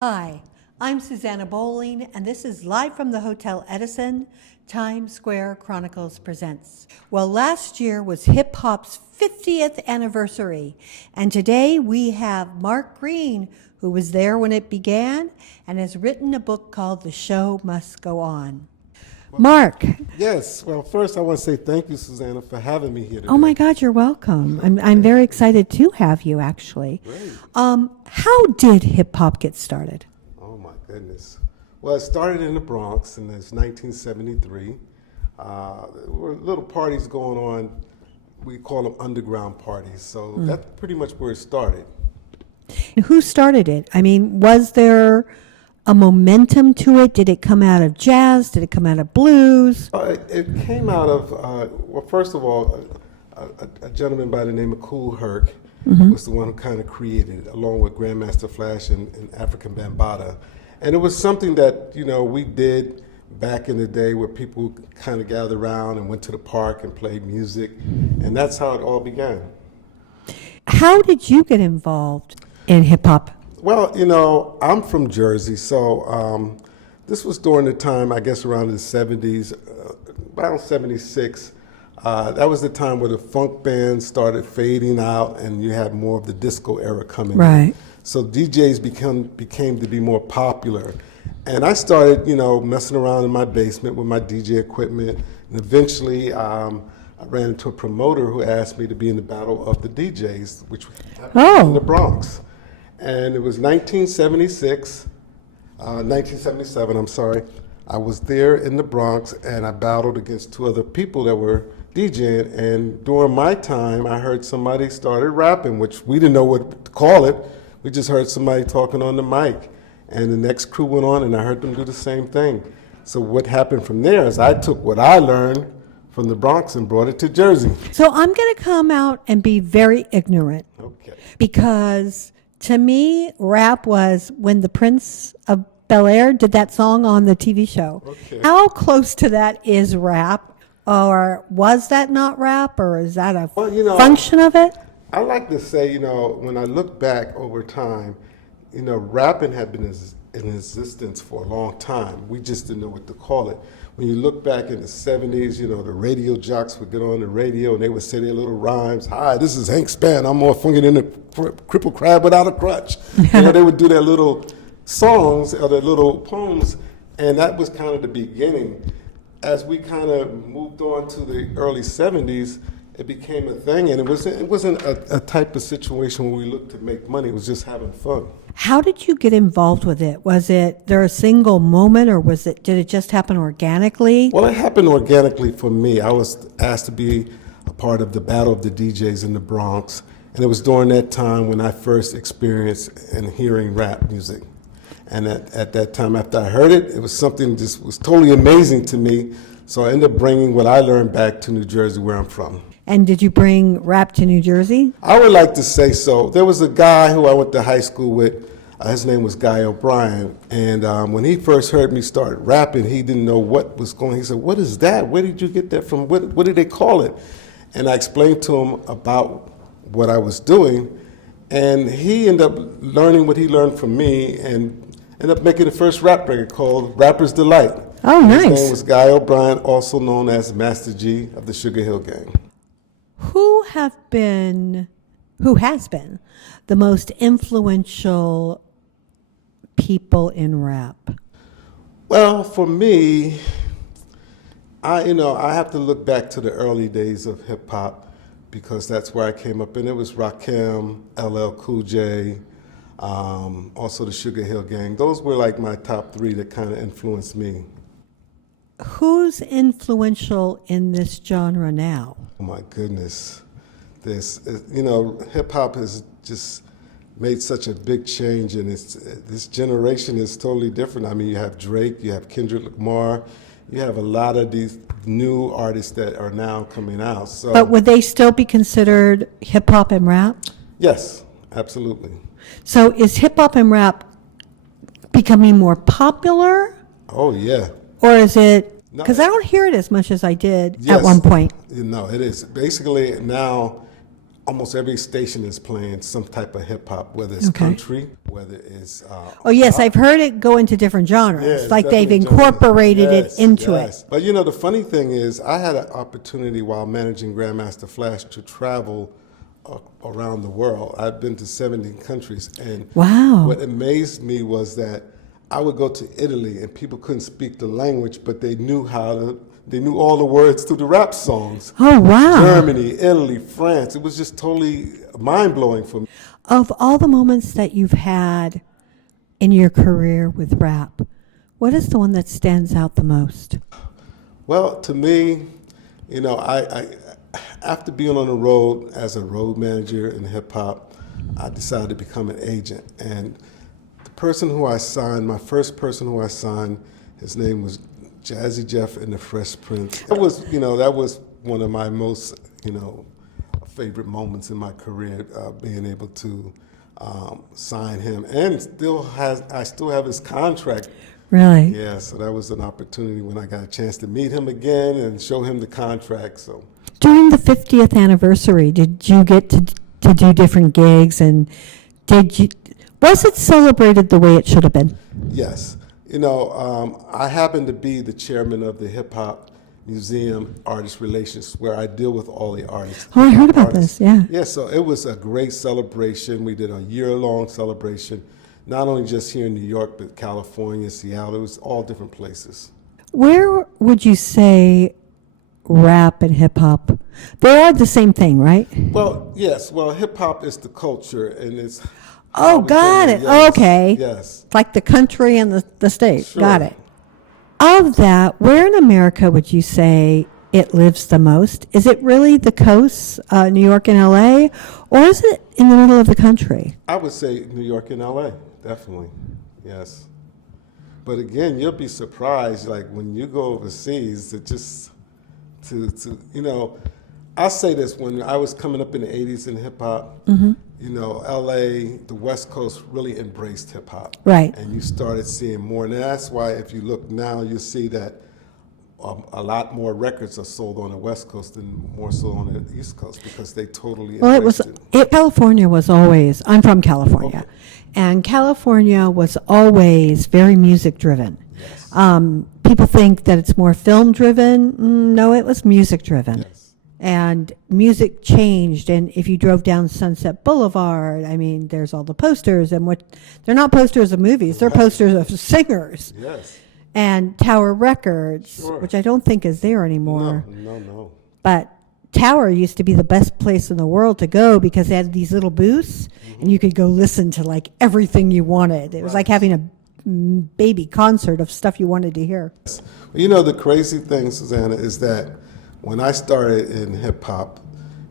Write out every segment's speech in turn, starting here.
Hi, I'm Susanna Bowling, and this is live from the Hotel Edison. Times Square Chronicles presents. Well, last year was hip hop's 50th anniversary, and today we have Mark Green, who was there when it began and has written a book called The Show Must Go On. Mark. Yes. Well, first I want to say thank you, Susanna, for having me here today. Oh my God, you're welcome. I'm very excited to have you, actually. Great. How did hip hop get started? Oh my goodness. Well, it started in the Bronx, and it's 1973. There were little parties going on. We call them underground parties. So that's pretty much where it started. Who started it? I mean, was there a momentum to it? Did it come out of jazz? Did it come out of blues? It came out of, well, first of all, a gentleman by the name of Kool Herc was the one who kind of created it, along with Grandmaster Flash and African Bambaataa. And it was something that, we did back in the day where people kind of gathered around and went to the park and played music. And that's how it all began. How did you get involved in hip hop? Well, I'm from Jersey, so this was during the time, I guess, around the 70s, around 76. That was the time where the funk bands started fading out and you had more of the disco era coming in. So DJs became to be more popular. And I started, messing around in my basement with my DJ equipment. And eventually, I ran into a promoter who asked me to be in the Battle of the DJs, which happened in the Bronx. And it was 1977, I'm sorry. I was there in the Bronx and I battled against two other people that were DJing. And during my time, I heard somebody started rapping, which we didn't know what to call it. We just heard somebody talking on the mic. And the next crew went on and I heard them do the same thing. So what happened from there is I took what I learned from the Bronx and brought it to Jersey. So I'm going to come out and be very ignorant. Okay. Because to me, rap was when the Prince of Bel-Air did that song on the TV show. Okay. How close to that is rap? Or was that not rap? Or is that a function of it? I like to say, when I look back over time, rapping had been in existence for a long time. We just didn't know what to call it. When you look back in the 70s, the radio jocks would get on the radio and they would say their little rhymes. Hi, this is Hank Spann. I'm more funky than a crippled crab without a crutch. They would do their little songs or their little poems, and that was kind of the beginning. As we kind of moved on to the early 70s, it became a thing, and it wasn't a type of situation where we looked to make money. It was just having fun. How did you get involved with it? Was there a single moment, or did it just happen organically? Well, it happened organically for me. I was asked to be a part of the Battle of the DJs in the Bronx, and it was during that time when I first experienced and hearing rap music. And at that time, after I heard it, it was something that just was totally amazing to me. So I ended up bringing what I learned back to New Jersey, where I'm from. And did you bring rap to New Jersey? I would like to say so. There was a guy who I went to high school with. His name was Guy O'Brien. And when he first heard me start rapping, he didn't know what was going on. He said, "What is that? Where did you get that from? What did they call it?" And I explained to him about what I was doing. And he ended up learning what he learned from me and ended up making the first rap record called Rapper's Delight. Oh, nice. His name was Guy O'Brien, also known as Master G of the Sugar Hill Gang. Who has been the most influential people in rap? Well, for me, I have to look back to the early days of hip hop because that's where I came up, and it was Rakim, LL Cool J, also the Sugar Hill Gang. Those were like my top three that kind of influenced me. Who's influential in this genre now? Oh my goodness. Hip hop has just made such a big change, and this generation is totally different. I mean, you have Drake, you have Kendrick Lamar, you have a lot of these new artists that are now coming out. So, but would they still be considered hip hop and rap? Yes, absolutely. So is hip hop and rap becoming more popular? Oh yeah. Or is it, because I don't hear it as much as I did at Yes. one point. No, it is. Basically now almost every station is playing some type of hip hop, whether it's Okay. country, whether it's Oh, yes, I've heard it go into different genres. yeah, it's Like they've definitely genre. incorporated Yes, it into yes. it. But you know, the funny thing is, I had an opportunity while managing Grandmaster Flash to travel around the world. I've been to 17 countries, and Wow. what amazed me was that I would go to Italy, and people couldn't speak the language, but they knew they knew all the words to the rap songs. Oh, wow. Germany, Italy, France. It was just totally mind blowing for me. Of all the moments that you've had in your career with rap, what is the one that stands out the most? Well, to me, you know, I after being on the road as a road manager in hip hop, I decided to become an agent. And the person who I signed, my first person who I signed, his name was Jazzy Jeff and the Fresh Prince. That was one of my most, favorite moments in my career, being able to sign him, and I still have his contract. Really? Yeah, so that was an opportunity when I got a chance to meet him again and show him the contract. So During the 50th anniversary, did you get to do different gigs, and was it celebrated the way it should have been? yes, I happen to be the chairman of the Hip Hop Museum Artist Relations, where I deal with all the artists. Oh, I heard about artists. this, yeah. Yeah, so it was a great celebration. We did a year-long celebration, not only just here in New York, but California, Seattle. It was all different places. Where would you say rap and hip hop, they are the same thing, right? Well, yes. Well, hip-hop is the culture, and it's... Oh, got it. Yes, Okay. Yes. Like the country and the state. Sure. Got it. Of that, where in America would you say it lives the most? Is it really the coasts, New York and LA, or is it in the middle of the country? I would say New York and LA, definitely. Yes. But again, you'll be surprised, like when you go overseas, I'll say this, when I was coming up in the 80s in hip hop, LA, the West Coast really embraced hip hop. Right. And you started seeing more. And that's why if you look now, you see that a lot more records are sold on the West Coast than more so on the East Coast, because they totally Well, embraced it. California was always, I'm from California, and California was always very music driven. Yes. People think that it's more film driven. No, it was music driven. Yes. And music changed, and if you drove down Sunset Boulevard, I mean, there's all the posters, and they're not posters of movies, they're posters of singers. Yes. And Tower Records, Sure. which I don't think is there anymore. No. But Tower used to be the best place in the world to go because they had these little booths, and you could go listen to like everything you wanted. It was like having a baby concert of stuff you wanted to hear. The crazy thing, Susanna, is that when I started in hip hop,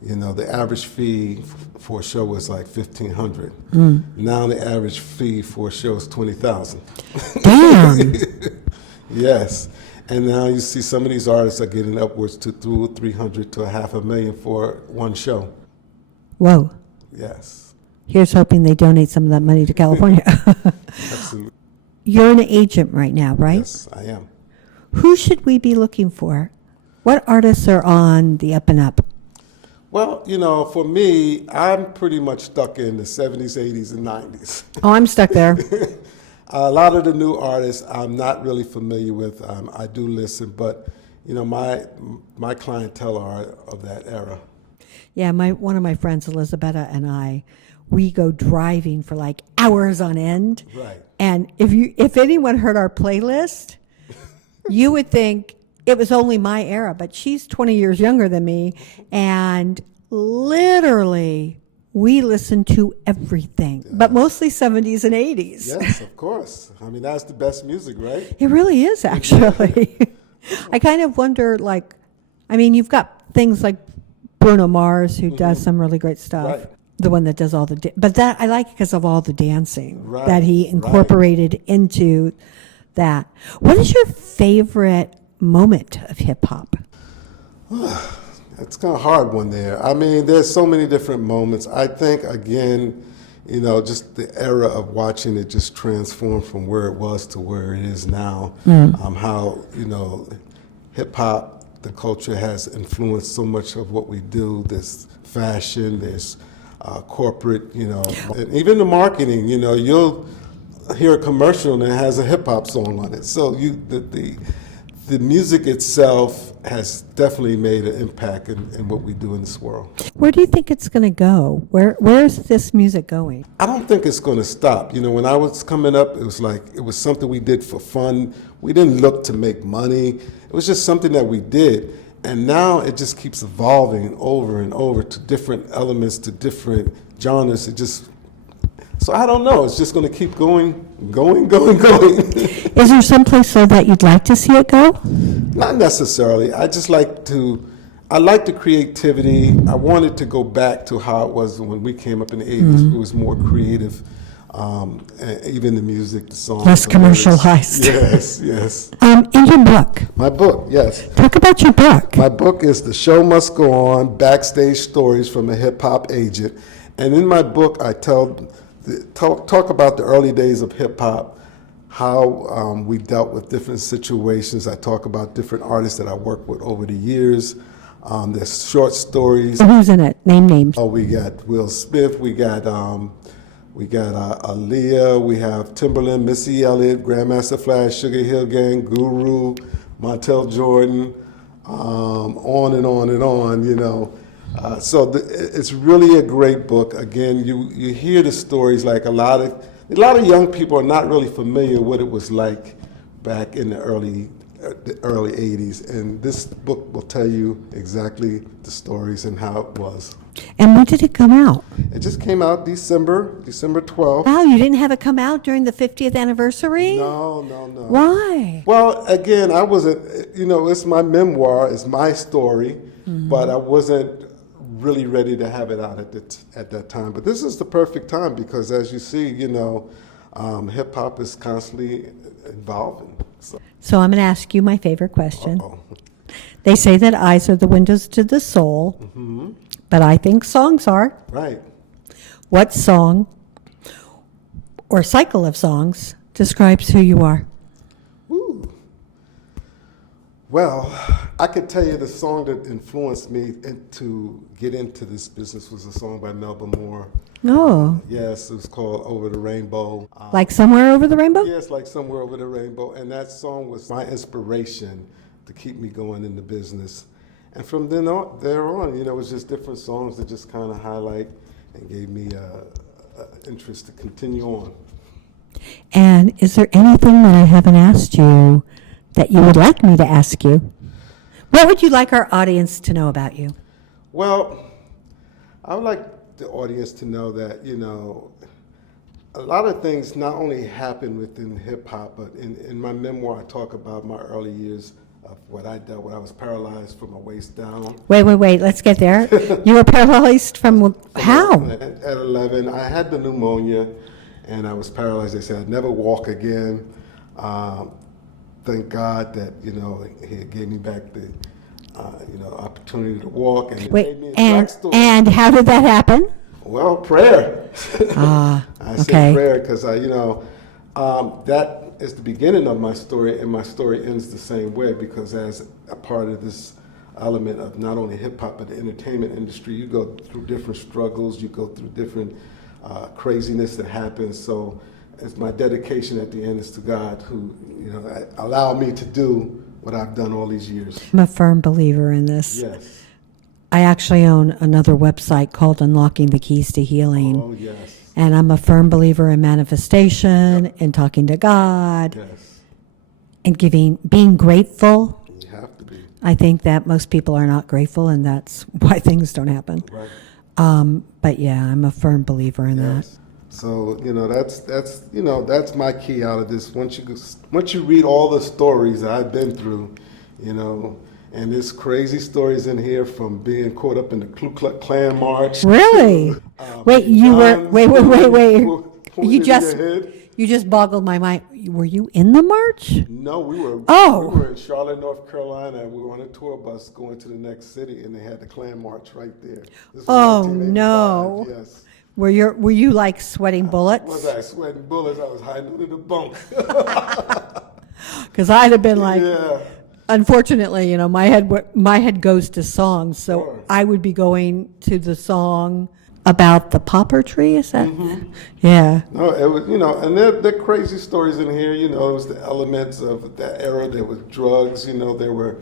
the average fee for a show was like $1,500. Now the average fee for a show is $20,000. Damn. Yes, and now you see some of these artists are getting upwards to $300,000 to $500,000 for one show. Whoa. Yes, Here's hoping they donate some of that money to California. absolutely. You're an agent right now, right? Yes, I am. Who should we be looking for? What artists are on the up and up? Well, for me, I'm pretty much stuck in the 70s, 80s, and 90s. Oh, I'm stuck there. A lot of the new artists I'm not really familiar with. I do listen, but my clientele are of that era. Yeah, one of my friends, Elizabetta, and I, we go driving for like hours on end. Right. And if anyone heard our playlist, you would think it was only my era, but she's 20 years younger than me, and literally we listen to everything, but mostly 70s and 80s. Yes, of course. I mean, that's the best music, right? It really is, actually. I kind of wonder, you've got things like Bruno Mars, who does some really great stuff. Right. The one that does all but that I like because of all the dancing Right, that he incorporated into that. What is your favorite moment of hip hop? It's kind of a hard one there. I mean, there's so many different moments. I think, again, just the era of watching it just transform from where it was to where it is now. How, hip hop, the culture has influenced so much of what we do, this fashion, there's corporate, and even the marketing. You'll hear a commercial and it has a hip hop song on it. So the music itself has definitely made an impact in what we do in this world. Where do you think it's going to go? Where's this music going? I don't think it's going to stop. When I was coming up, it was something we did for fun. We didn't look to make money. It was just something that we did. And now it just keeps evolving over and over to different elements, to different genres. So I don't know. It's just going to keep going. Is there someplace though that you'd like to see it go? Not necessarily. I like the creativity. I wanted to go back to how it was when we came up in the 80s. It was more creative. And even the music, the songs. Less the lyrics. commercialized. Yes. In your book. My book, yes. Talk about your book. My book is The Show Must Go On, Backstage Stories from a Hip Hop Agent. And in my book, I talk about the early days of hip hop, how we dealt with different situations. I talk about different artists that I worked with over the years. There's short stories. Who's in it? Name names. Oh, we got Will Smith. We got Aaliyah. We have Timberland, Missy Elliott, Grandmaster Flash, Sugar Hill Gang, Guru, Montel Jordan, on and on and on. So it's really a great book. Again, you hear the stories. Like a lot of young people are not really familiar what it was like back in the early 80s, and this book will tell you exactly the stories and how it was. And when did it come out? It just came out December 12th. Wow, you didn't have it come out during the 50th anniversary? No. Why? Well, again, I wasn't, it's my memoir, it's my story, but I wasn't really ready to have it out at that time. But this is the perfect time because, as you see, hip hop is constantly evolving. So I'm going to ask you my favorite question. Uh-oh. They say that eyes are the windows to the soul, but I think songs are. Right. What song or cycle of songs describes who you are? Ooh. Well, I could tell you the song that influenced me to get into this business was a song by Melba Moore. Oh. Yes, it was called Over the Rainbow. Like Somewhere Over the Rainbow? Yes, like Somewhere Over the Rainbow. And that song was my inspiration to keep me going in the business. And from there on, it was just different songs that just kind of highlight and gave me interest to continue on. And is there anything that I haven't asked you that you would like me to ask you? What would you like our audience to know about you? Well, I would like the audience to know that, a lot of things not only happen within hip hop, but in my memoir, I talk about my early years of what I dealt with. I was paralyzed from my waist down. Wait, let's get there. You were paralyzed from how? At 11, I had the pneumonia, and I was paralyzed. They said I'd never walk again. Thank God that, he gave me back the, opportunity to walk. And it made me a black story. And how did that happen? Well, prayer. I okay. say prayer because that is the beginning of my story, and my story ends the same way because as a part of this element of not only hip hop but the entertainment industry, you go through different struggles, you go through different craziness that happens. So it's my dedication at the end is to God, who allowed me to do what I've done all these years. I'm a firm believer in this. Yes. I actually own another website called Unlocking the Keys to Healing. Oh, yes. And I'm a firm believer in manifestation, in talking to God, Yes. and being grateful. You have to be. I think that most people are not grateful, and that's why things don't happen. Right. But yeah, I'm a firm believer in that. Yes. So that's my key out of this. Once you read all the stories that I've been through, and there's crazy stories in here from being caught up in the Ku Klux Klan march. Really? Wait, you were wait. You You just boggled my mind. Were you in the march? No, we were in Charlotte, North Carolina. We were on a tour bus going to the next city, and they had the Klan march right there. This was Oh 1985, no! Yes. Were you like sweating bullets? Was I sweating bullets? I was hiding under the bunk. Because I'd have been like, Yeah. Unfortunately, my head goes to songs, so Sure. I would be going to the song about the popper tree. Is that? Yeah. No, it was, and there are crazy stories in here. It was the elements of that era. There was drugs. There were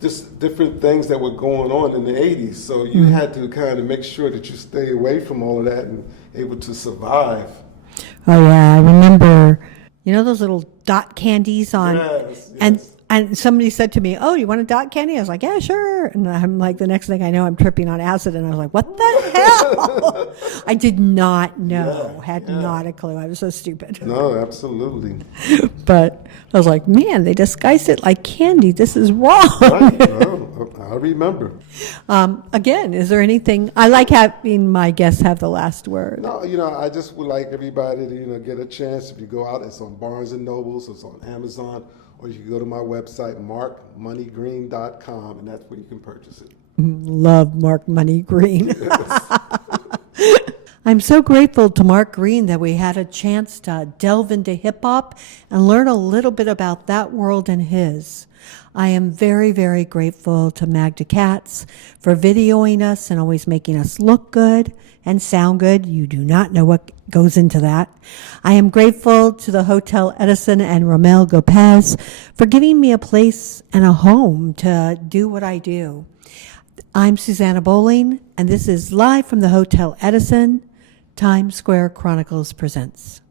just different things that were going on in the 80s. So you had to kind of make sure that you stay away from all of that and able to survive. Oh yeah, I remember. Those little dot candies on, Yes, and yes. and somebody said to me, "Oh, you want a dot candy?" I was like, "Yeah, sure." And I'm like, the next thing I know, I'm tripping on acid, and I was like, "What the hell?" I did not know, Yeah, had yeah. not a clue. I was so stupid. No, absolutely. But I was like, "Man, they disguised it like candy. This is wrong." Right. No, I remember. Again, is there anything I like having my guests have the last word? No, I just would like everybody to, get a chance. If you go out, it's on Barnes and Nobles, it's on Amazon, or you can go to my website, markmoneygreen.com, and that's where you can purchase it. Love Mark Money Green. I'm so grateful to Mark Green that we had a chance to delve into hip hop and learn a little bit about that world and his. I am very, very grateful to Magda Katz for videoing us and always making us look good and sound good. You do not know what goes into that. I am grateful to the Hotel Edison and Romel Gopez for giving me a place and a home to do what I do. I'm Susanna Bowling, and this is live from the Hotel Edison. Times Square Chronicles presents.